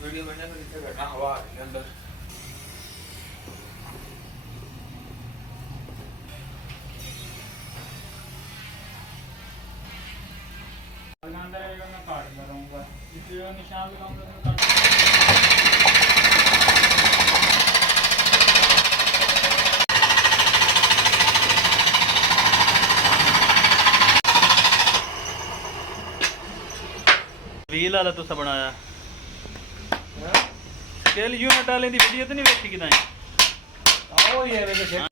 Video बनने में इसे बैठा हवा के अंदर लगाता रहेगा मैं काटता रहूँगा इसलिए निशान लगाऊंगा तो काट रील वाला तुसा बनाया स्केल यूं हटा लेंदी वीडियो तो नहीं वेखी किदां आओ ये मेरे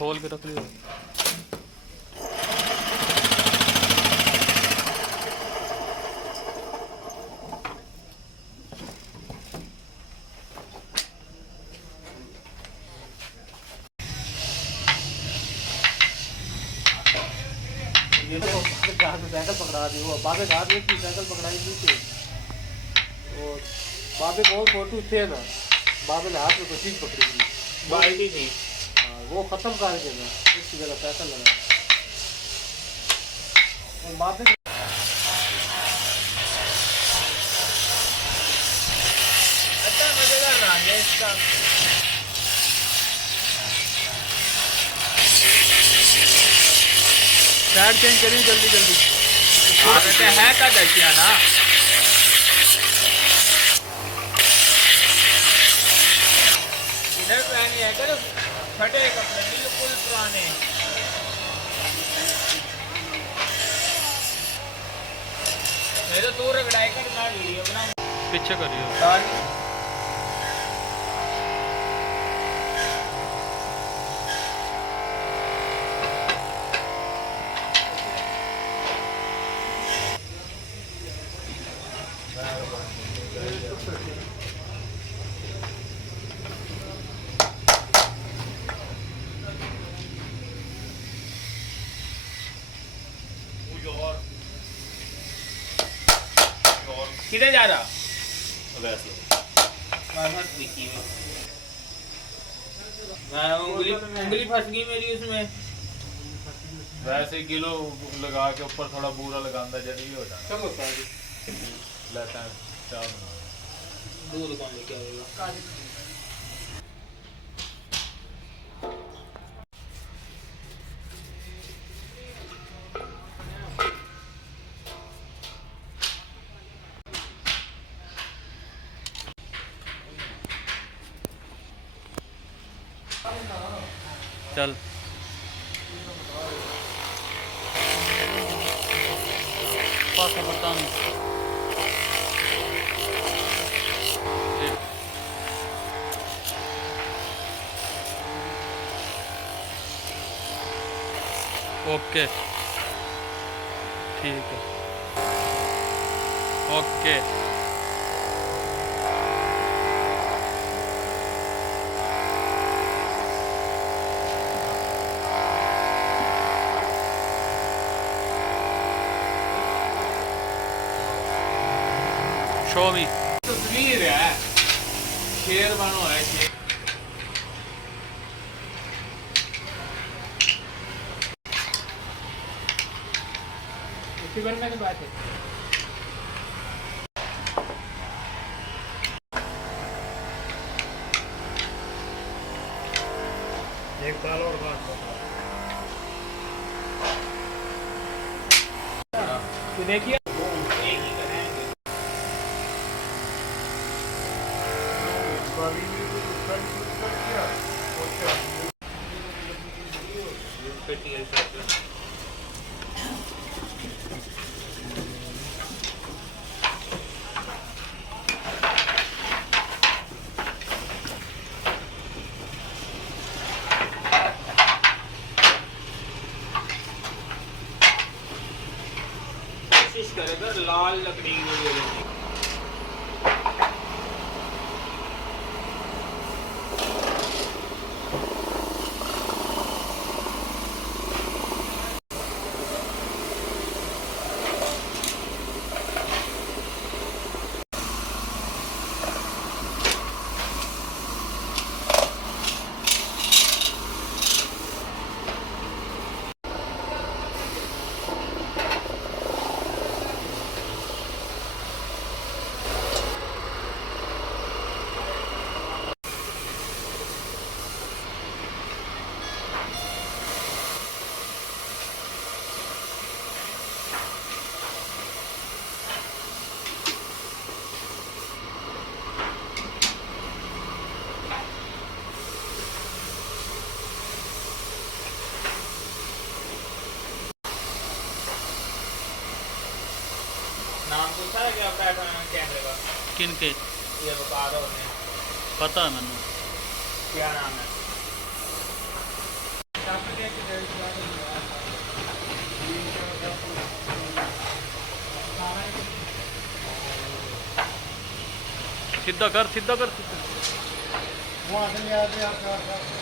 खोल के रख लियो। ये तो साइकिल पकड़ा दी, वो बाबे घाट में साइकिल पकड़ाई दी थी। वो बाबे को फोटो थे ना, बाबे ने हाथ में कोई चीज पकड़ी थी, बाल्टी थी। हाँ, वो खत्म कर देना, इसकी जगह साइकिल लगा। और बाबे अच्छा मजेदार रहा है इसका। टायर चेंज करिए जल्दी जल्दी। तो है का देखिए ना, इधर पुरानी है कर फटे कपड़े बिल्कुल पुराने। नहीं तो तू रगड़ाई कर ना वीडियो बना। पीछे करियो। किधर जा रहा? उंगली फंस गई मेरी उसमें। वैसे किलो लगा के ऊपर थोड़ा बूरा लगांदा जल्दी हो जाना। सब होता है। लेता है चार दूध कौन लेके आएगा? चल पासा बर्तन ओके ठीक है ओके। शो मी तस्वीर है, शेर बनो है शेर। उसी बार में बात है। एक साल और बाद तो देखिए एक ही करेंगे। कोशिश करेगा लाल लकड़ी की। नाम पूछा है क्या आपका कैमरे का? किन के ये बता रहा हूँ। पता है मैंने। क्या नाम है? सीधा कर सीधा कर सीधा। वहाँ से ले आते आप